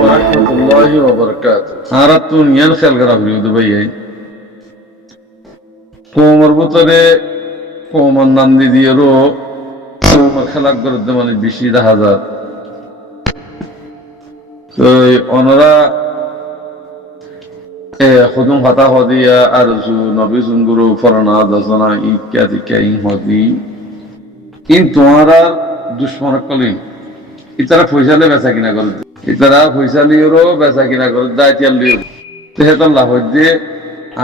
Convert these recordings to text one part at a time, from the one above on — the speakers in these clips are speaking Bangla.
warahmatullahi wabarakatuh. Haratun yan khel kara biriudu bhai. Komar butare komar nandi diyero komar khalak gorda mane bishi da hazar. তো ওনারা খুদুম ফাতা হদিয়া আর নবী সুন্দর ফরনা দসনা ইত্যাদি কাই হদি ইন তোমারা দুশ্মন কলিন ইতারা পয়সালে বেচা কিনা করে ইতারা পয়সালিওরও বেচা কিনা করে দায়িত্ব লিও তেহেতাল্লাহ হইতে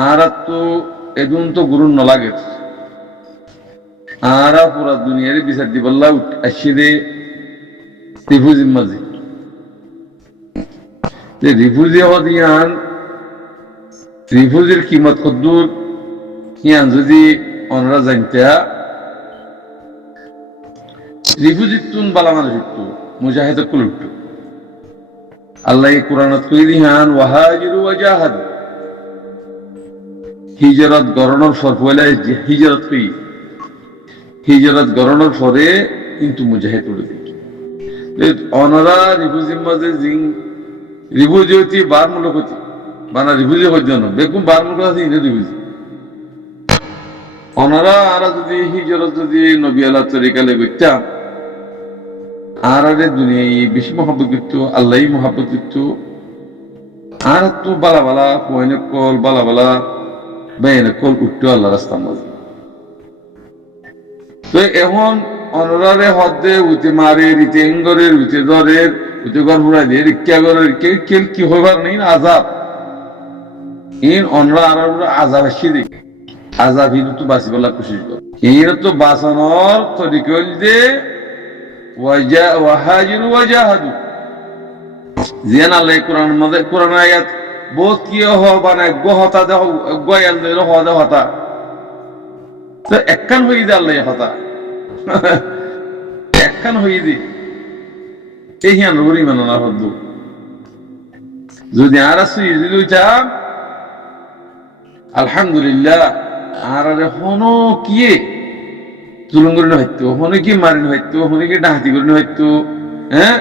আর তো এদুন তো গুরু নলাগে আরা পুরা দুনিয়ারে বিচার দিবল্লা আসিদে রিফুজিম মাঝি যে রিফুজি হদিয়ান রিফুজির কিমত কদ্দুর ইয়ান যদি অনরা জানতা রিফুজিতুন বালা মানুষ একটু মুজাহিদ কুল একটু আল্লাহ কুরআনত কই দিহান ওয়াহাজিরু ওয়াজাহাদ হিজরত গরণর ফর পয়লা হিজরত কই হিজরত গরণর পরে কিন্তু মুজাহিদ উড়ে দেখি অনরা রিফুজির মাঝে জিং রিফুজি হইতে বার মূলক হইতে বানা রিফুজি হইতে না বেকুম বার মূলক আছে ইনে রিফুজি অনরা আরা যদি হিজরত যদি নবী আল্লাহ তরিকালে গইতাম আর আরে দুনিয়ায় বেশি মহব্বত করতো আল্লাহ মহব্বত করতো আর তো বালা বালা কোয়েনে কল বালা বালা বেনে কল উঠতো আল্লাহ রাস্তার মাঝে তো এখন অনরারে হদে উঠে মারে রিতে এঙ্গরের উঠে দরের উঠে ঘর ফুরাই দিয়ে রিক্কা গরের কেল কি হইবার নেই আজাব ইন অনরা আর আজাব আসি দিক আজাব হিন তো বাঁচি বলা কোশিশ কর ইন তো বাঁচানোর তরিকল দিয়ে ওয়াহাজিরু ওয়াজাহাদু জিয়ান আল্লাহ কোরআন মধ্যে কোরআন আয়াত বহুত কি মানে গহতা দেহ গয়াল দেহ হতা তো একখান হই দে আল্লাহ হতা একখান হই দি এই হিয়ান রুরি মাননা হদ্দু যদি আর আসু ইজিলু চাম আলহামদুলিল্লাহ আর হনো কিয়ে জুলুম করে হইতো হনে কি মারিন হইতো হনে কি ডাহাতি করে হইতো হ্যাঁ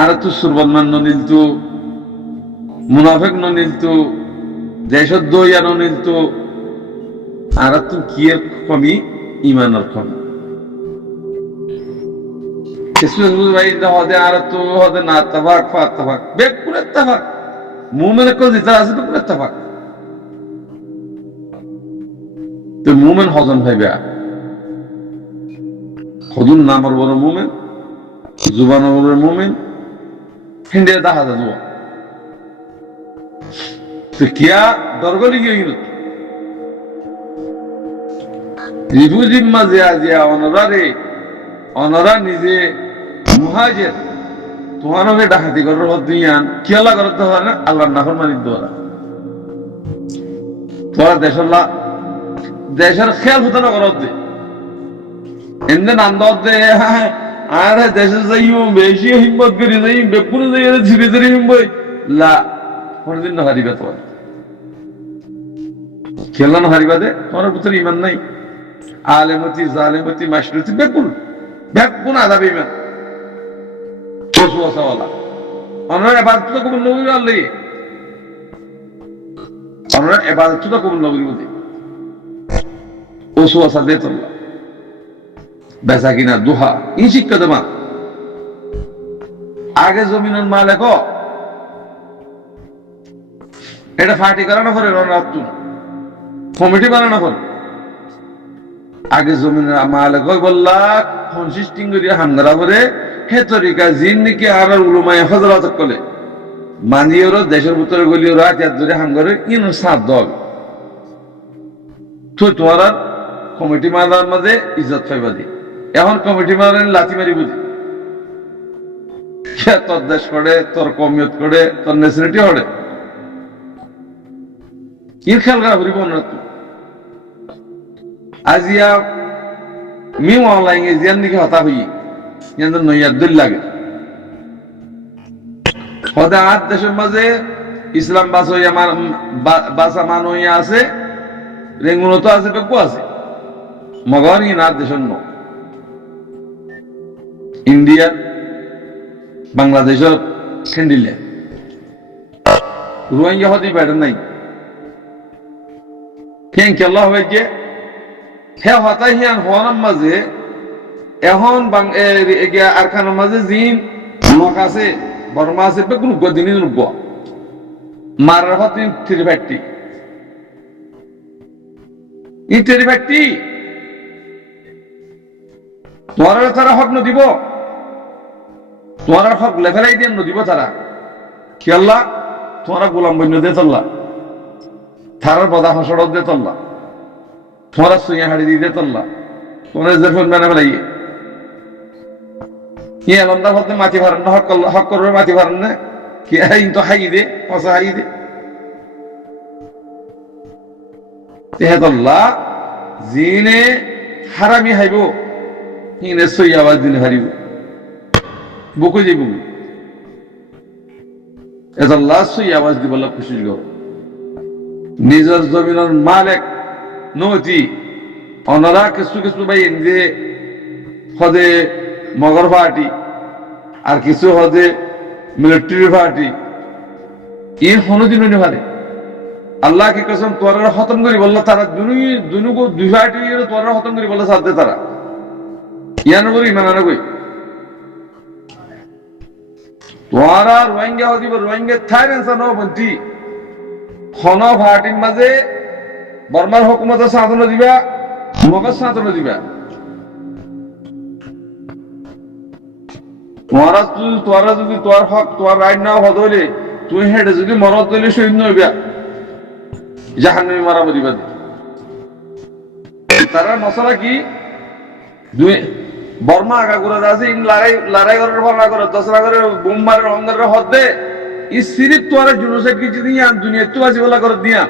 আর তো সুরবান মান নিলতো মুনাফিক নিলতো দেশত দইয়া নিলতো আর তো কি এর কমি ইমানের কমি ইসলাম ভাই হদে আর তো হদে না তাবাক ফাতাবাক বেক করে তাবাক মুমিনের কো দিতা আছে তো করে তাবাক তো মুমিন হজম হইবে খুদুন নামর বড় মুমিন জুবান বড় মুমিন হিন্দে দেখা যা জুয়া তো কিয়া দরগলি গিয়ে রিফুজিম মাঝে আজিয়া অনরা নিজে মুহাজির তোমারকে ডাকাতি করার হদিয়ান কিয়ালা করতে হয় না আল্লাহর নাফরমানি দ্বারা তোরা দেশের খেয়াল হতে না করার দে এমনি নান্দর দে আর দেশে যাইও বেশি হিম্মত করি যাই বেপুরে যাই ধীরে ধীরে হিম্মত লা কোনদিন না হারিবা তোমার খেলা না হারিবা দে তোমার ভিতরে ইমান নাই আলেমতি জালেমতি মাশরুতি বেকুন আযাব ইমান ওয়াসাওয়ালা আমরা ইবাদত তো কবুল নবী আল্লাহ আমরা ইবাদত তো কবুল নবী বলি ওয়াসওয়াসা দে তোল্লা বেচা কিনা দুহা ই শিক্ষা দেবা আগে জমিনের মালিক এটা ফাটি করা না করে রাত কমিটি বানানো করে আগে জমিনের মালিক বললা কনসিস্টিং করে হামদারা করে হে তরিকা জিন নাকি আর উলুমায়ে হযরত কলে মানিওর দেশের ভিতরে গলিও রাত ধরে হামগরে ইন সাত দল তো তোরা কমিটি মালার মাঝে ইজ্জত পাইবা দি এখন কমিটি মারেন লাথি মারি বুঝি তোর দেশ করে তোর কমিয়ত করে তোর নেসিলিটি হড়ে কি খেয়াল করা ভরিব না তুই আজিয়া মি অনলাইন জিয়ান নাকি হতা হই কিন্তু নৈয়াদুল লাগে হদা আট দেশের মাঝে ইসলাম বাস হইয়া বাসা মান হইয়া আছে রেঙ্গুনো তো আছে বেকু আছে মগর ই না দেশের ন ইন্ডিয়া বাংলাদেশত খেন্দিলে রোহিঙ্গা হতে বেড়ে নাই থ্যাংক আল্লাহ হবে যে হে হতাই হিয়ান হওয়ার মাঝে এখন আরখানের মাঝে জিন লোক আছে বর্মা আছে কোনো গদিনই নুব মারার হতে থ্রি ফ্যাক্টি ই থ্রি ফ্যাক্টি তোমার তারা হক নদিব তোমার হক লেফেলাই দিয়ে নদিব তারা কি আল্লাহ তোমার গোলাম বন্য দিয়ে চললা থারার বদা হসড় দিয়ে চললা তোমার সুইয়া হাড়ি দিয়ে চললা তোমার যে ফোন বানা ফেলাইয়ে কি আলমদার হতে মাটি ভারেন না হক করবে মাটি ভারেন না কি হাই তো হাই দে পচা হাই দে তেহাদল্লাহ জিনে হারামি হাইব হিনে সই আওয়াজ দিলে হারিব বুকু যে বুকু এদল্লাহ সই আওয়াজ দিব আল্লাহ খুশি গো নিজের জমিনের মালিক নতি অনারা কিছু কিছু ভাই যে হদে মগর পার্টি আর কিছু হদে মিলিটারি পার্টি এর হনদিন হইতে পারে আল্লাহ কি কসম তোরা খতম করি বললো তারা দুই পার্টি তোরা খতম করি বললো সাথে তারা ইয়ান করি মানানো কই তোরা রোহিঙ্গা হদিব রোহিঙ্গা থাইল্যান্ড সানো বন্তি খন পার্টির মাঝে বর্মার হুকুমতের সাধন দিবা মগজ সাধন দিবা তোরা যদি তোর হক তোর রাইট না হদলে তুই হেঁটে যদি মরদ দিলে শহীদ নইবা জাহান্নামে মারাবো দিবা তারা মশলা কি দুই বর্মা আগা করে আছে ইন লড়াই করে ভাড়া করে দশরা করে বোম মারে অঙ্গারে হদ দে ই সিরিপ তোরা জুনুসে কিছু দিয়া দুনিয়া তো আছে বলা করে দিয়া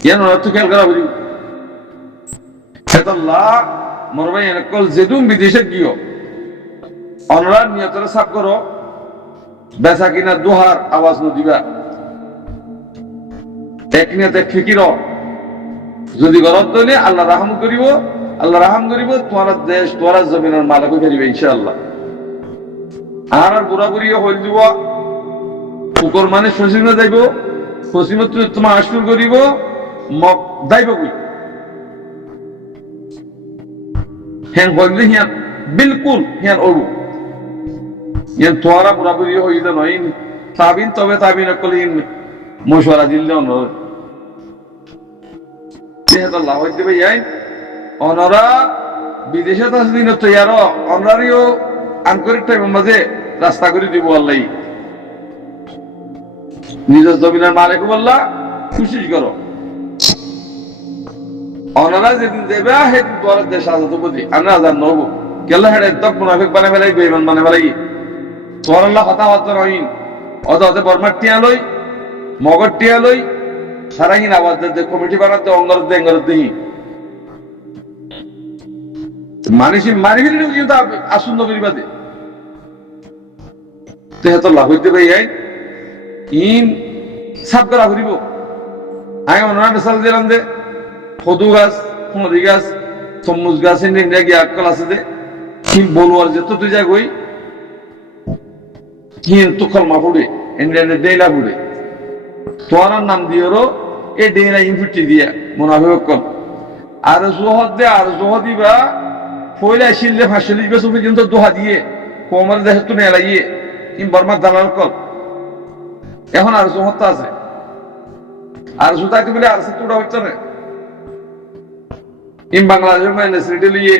কেন তো খেয়াল করা বুঝি আল্লাহ মরবাই এনেকল যেদুম বিদেশে গিয়ে অনরা নিয়তরে সাফ করো বেচা কিনা দুহার আওয়াজ নদিবা এক নিয়তে ফিকির যদি গরত দলে আল্লাহ রাহম করিব তোমার দেশ তোমার জমিনের মালিক হয়ে যাবে ইনশাআল্লাহ আর বুড়া বুড়িও হইল দিব কুকুর মানে শশীমে যাইব শশীমে তোমার আশুর করিব মক যাইব কই হ্যাঁ বললে হিয়ান বিলকুল হিয়ান ওরু ইয়ান তোরা বুড়া বুড়ি হইতে নয় তাবিন তবে তাবিন কলি মশওয়ারা দিলে অনুরোধ আল্লাহ হইতে ভাই অনরা বিদেশে তো দিন তৈয়ার অনরারিও আন্তরিক টাইমের মাঝে রাস্তা করে দিব আল্লাহ নিজের জমিনের মালিক বললা খুশি করো অনরা যেদিন দেবে সেদিন তোর দেশ আজাদ বুঝি আমরা আজাদ নব কেলা হেড একদম মুনাফিক বানাই ফেলাই বেইমান বানাই ফেলাই তোর আল্লাহ কথা হতো নহিন অত বর্মার টিয়া লই মগর টিয়া লই সারাহীন আওয়াজ দে কমিটি বানাতে অঙ্গর দেহি মানুষ মারি ফেলি কিন্তু আসুন নবীবাদে তেহাত লাভ হইতে ভাই ইন সাপ করা ঘুরিব আগে অন্যান্য মিশাল দিলাম যে ফদু গাছ কুমরি গাছ তরমুজ গাছ ইন্ডিয়া গিয়ে আক্কল আছে যে হিম বলুয়ার যে তো তুই যা গই হিম তুখল মা ফুড়ে ইন্ডিয়ান ডেইলা ফুড়ে তোর নাম দিয়েরও এই ডেইলা ইনফিটি দিয়া মুনাফিক কল আর জোহদ দে আর জোহদ দিবা ফয়লা শিললে ফাঁসলিশ বেসু পর্যন্ত দোহা দিয়ে কোমর দেহে তো নেলাইয়ে ইম বর্মার দালাল কল এখন আর জোহদটা আছে আর জুতাকে বলে আর তোটা হচ্ছে না ইম বাংলাদেশের মানে নেসরিটি লিয়ে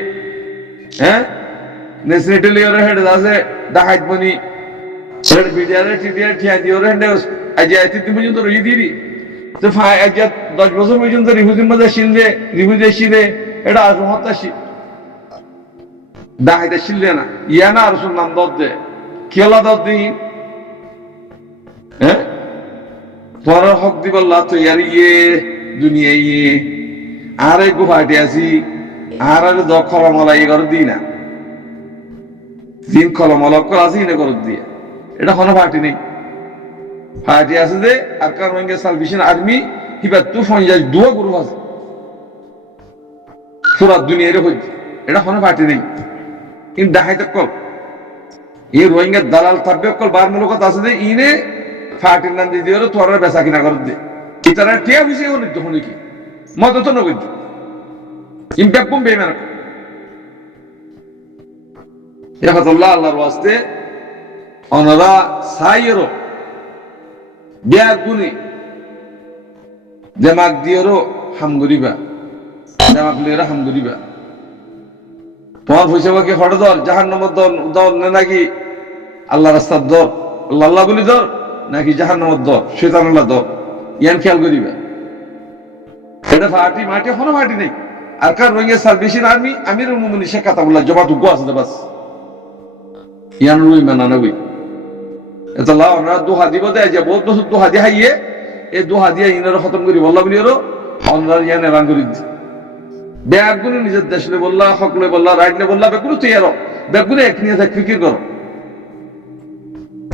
হ্যাঁ নেসরিটি লিয়ে ওর হেড আছে ডাকাত বনি সেড বিডিআর টিডিআর ঠিয়া দিয়ে ওর হেড আজ আইতে তুমি পর্যন্ত রই দিরি তো আজ 10 বছর পর্যন্ত রিফিউজির মধ্যে শিললে রিফিউজি শিলে এটা আর জোহদটা ডাকাইতে শিললে না ইয়া না আর নাম দত দে কেলা দত দিই হ্যাঁ তোর হক দিব আল্লাহ তো ইয়ার দুনিয়া আর এক গুহাটি আছি আর খলমলা ইয়ে করে দিই না দিন খলমলা করে আছি না করে দিয়ে এটা কোনো পার্টি নেই পার্টি আছে যে আর কারণ সালভেশন আর্মি হিবা তু ফঞ্জাজ দুয়া গ্রুপ আছে পুরা দুনিয়ার হচ্ছে এটা কোনো পার্টি নেই কিন্তু দেখাইতে কল এই রোহিঙ্গা দালাল থাকবে অকল বার মূলকত আছে যে ইনে ফাটির নাম দিয়ে তোর বেচা কিনা করে দে তারা টিয়া হয়েছে অনেক যখন কি মত তো নগর ইম্প্যাক্ট কম বেমান এফাতুল্লাহ আল্লাহর ওয়াস্তে অনরা সাইয়েরও বিয়ার গুনি দেমাগ দিয়েরও হাম গরিবা দেমাগ লিয়েরা হাম গরিবা তোমার পয়সা বাকি হঠাৎ দর জাহান নম্বর দর নাকি আল্লাহ রাস্তার দর আল্লাহ বলি দর নাকি জাহান নম্বর দর শৈতান আল্লাহ দর ইয়ান খেয়াল করিবা এটা ফাটি মাটি এখনো ফাটি নেই আর কার রোহিঙ্গা সালভেশন আর্মি আমিরুল মুমিনিন শেখ কাতাবুল্লাহ জমাত উগ্র আছে বাস ইয়ান রুই মানানবি এটা লাও আমরা দোহা দিব দেয় যে বহুত বছর দোহা দিয়ে হাইয়ে এই দোহা দিয়ে ইনারও খতম করি বললা বলি আরো অন্যার ইয়ান এলান করি দিচ্ছে ব্যাগগুলো নিজের দেশলে বললা হকলে বললা রাইটলে বললা ব্যাগগুলো তুই আরো ব্যাগগুলো এক নিয়ে থাক ফিকির করো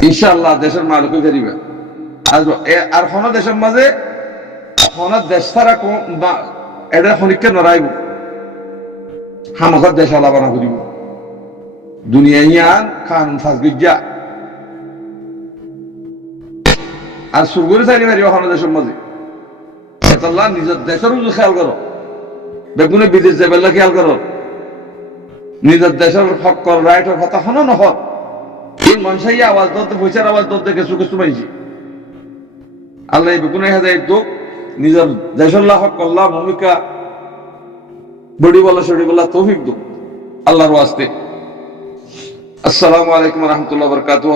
ইনশাআল্লাহ দেশের মালিক হয়ে যাবে আর হন দেশের মাঝে হন দেশ ছাড়া এটা খনিককে নড়াইব হামকর দেশ আলাপানা করিব দুনিয়া ইয়ান খান ফাঁস গিয়া আর সুরগুরি চাইলে মারিব হন দেশের মাঝে আল্লাহ নিজের দেশের খেয়াল করো বেগুনে বিদেশ যাবে খেয়াল করো নিজের দেশের হক কর রাইটের কথা হনো নহক এই মনসাই আওয়াজ ধরতে পয়সার আওয়াজ ধরতে কিছু কিছু পাইছি আল্লাহ বেগুনে হেদায় দোক নিজের দেশের হক করলা ভূমিকা বডি বলা শরীর বলা তৌফিক দোক আল্লাহর ওয়াস্তে আসসালামু আলাইকুম রহমতুল্লাহ বরকাতুহ।